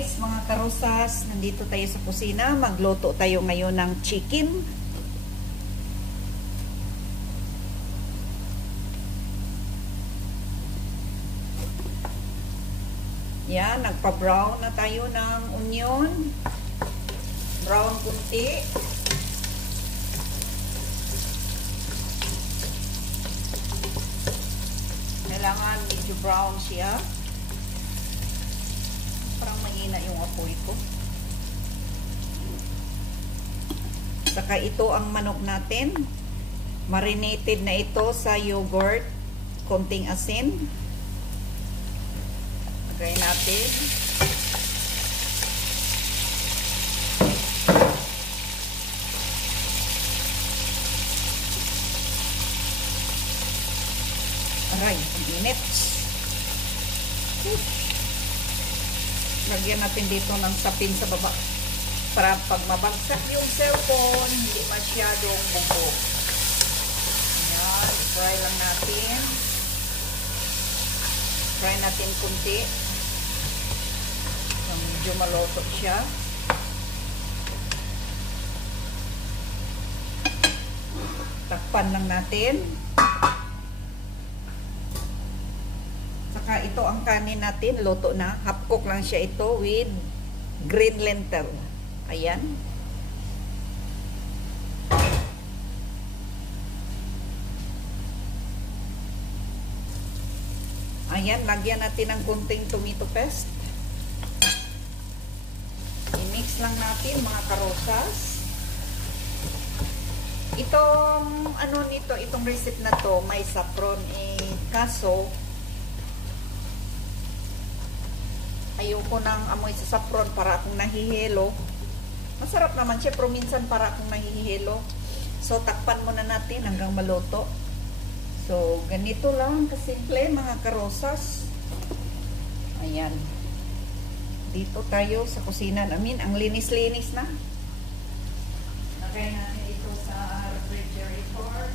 Guys, mga karosas, nandito tayo sa kusina. Magluto tayo ngayon ng chicken. Yan, nagpa-brown na tayo ng onion. Brown kunti. Kailangan medyo brown siya. Parang mahina yung apoy ko. Saka ito ang manok natin. Marinated na ito sa yogurt. Konting asin. Lagay natin. Aray, ang init. Lagyan natin dito ng sapin sa baba para pag mabagsak yung cellphone, hindi masyadong bubog. Ayan, fry lang natin. Fry natin kunti. Medyo maluto siya. Takpan lang natin. Saka ito ang kanin natin, luto na. Half cook lang siya ito with green lentil. Ayan. Ayan, lagyan natin ng kunting tomato paste. I-mix lang natin mga karosas. Itong ano nito, itong recipe na to, may saffron kaso ayoko nang amoy sa saffron para akong nahihilo. Masarap naman siya, pero minsan para akong nahihilo. So, takpan muna natin hanggang maluto. So, ganito lang kasimple mga karosas. Ayan. Dito tayo sa kusina namin. Ang linis-linis na. Lagay natin ito sa refrigerator.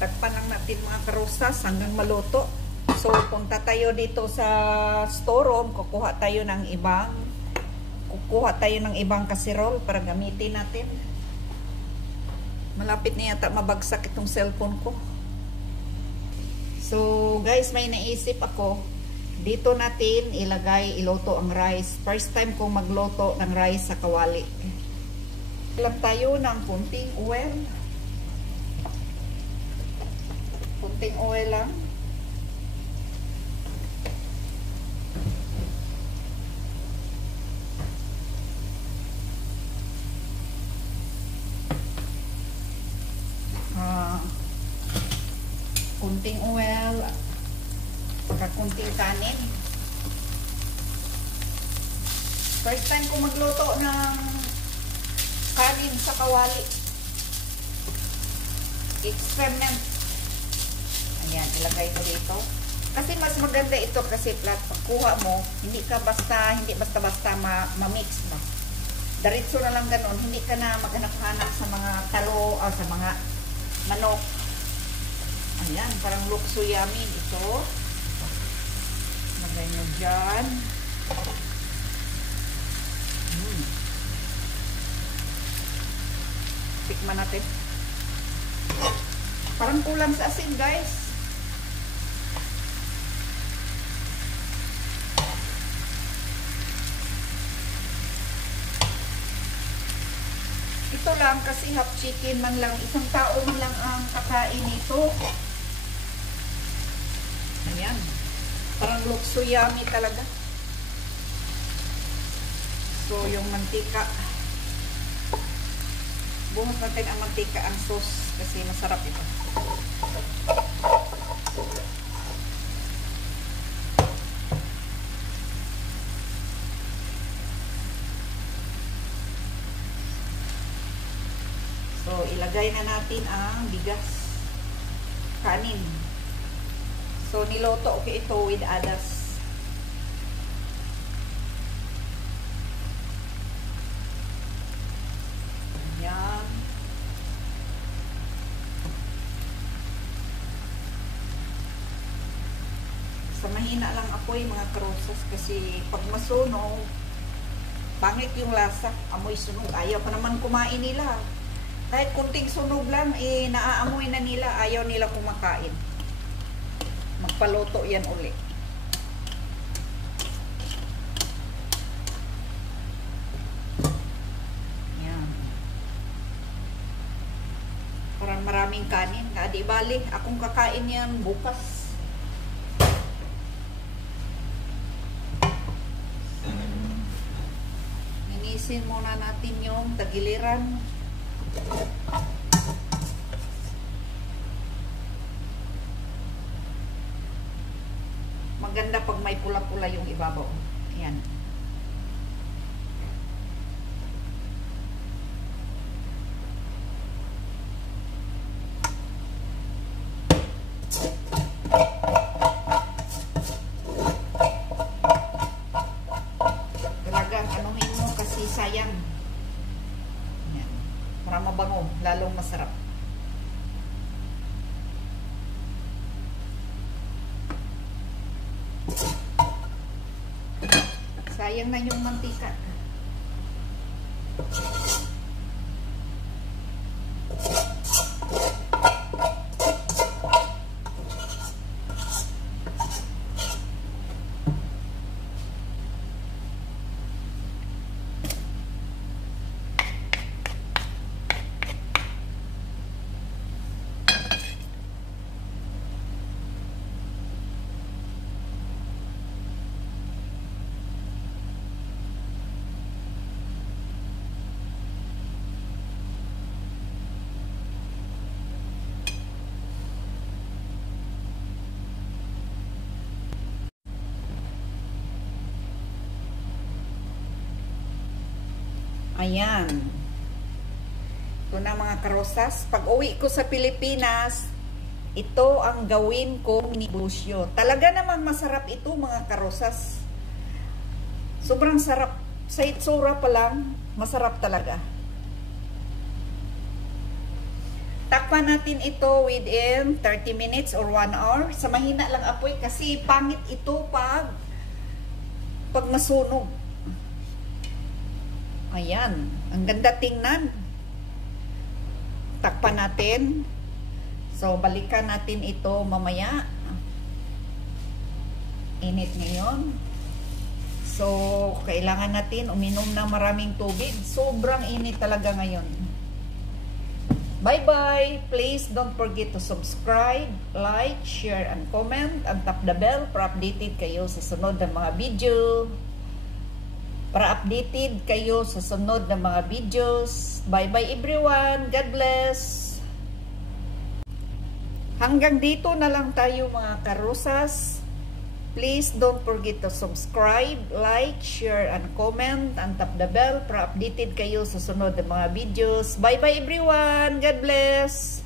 Takpan lang natin mga karosas hanggang maluto. So, punta tayo dito sa storeroom. Kukuha tayo ng ibang kasirol para gamitin natin. Malapit na yata mabagsak itong cellphone ko. So, guys, may naisip ako. Dito natin iluto ang rice. First time kong magluto ng rice sa kawali. Lang tayo ng kunting oil. Kunting oil lang. Kunting oil. Saka kunting kanin. First time ko magluto ng kanin sa kawali. Experiment. Ayan, ilagay ko dito. Kasi mas maganda ito kasi flat. Pagkuha mo, hindi basta-basta ma-mix mo. Diretso na lang ganun. Hindi ka na maghanap-hanap sa mga talo o sa mga manok. Ayan, parang look so yummy ito. Lagay nyo dyan. Tikman natin. Parang kulang sa asin, guys. Ito lang kasi half chicken man lang. Isang tao man lang ang kakain nito. Ayan. Parang look so yummy talaga. So, yung mantika. Buhos natin ang mantika, ang sauce. Kasi masarap ito. ilagay na natin ang bigas, kanin. So niloto ko ito with adas. Ayan. Sa mahina lang apoy mga karosas, kasi pag masunog, pangit yung lasa, amoy sunog. Ayaw pa naman kumain nila. Kahit kunting sunog lang, naaamoy na nila, ayaw nila kumakain. Magpaluto yan uli. Yan. Parang maraming kanin. Di bali, akong kakain yan bukas. Linisin muna natin yung tagiliran. Maganda pag may pula-pula yung ibabaw. Ayan. Talagang anuhin mo kasi sayang. Ayan. Para mabango, lalong masarap. Sayang na yung mantika. Ayan. Ito na mga karosas. Pag uwi ko sa Pilipinas, ito ang gawin kong negosyo. Talaga namang masarap ito mga karosas. Sobrang sarap. Sa itsura pa lang, masarap talaga. Takpan natin ito within 30 minutes or 1 hour. Sa mahina lang apoy kasi pangit ito pag masunog. Ayan, ang ganda tingnan. Takpan natin. So, balikan natin ito mamaya. Init ngayon. So, kailangan natin uminom ng maraming tubig. Sobrang init talaga ngayon. Bye-bye. Please don't forget to subscribe, like, share, and comment. And tap the bell para updated kayo sa sunod ng mga video. Bye-bye everyone. God bless. Hanggang dito na lang tayo mga karosas. Please don't forget to subscribe, like, share, and comment. And tap the bell para updated kayo sa sunod ng mga videos. Bye-bye everyone. God bless.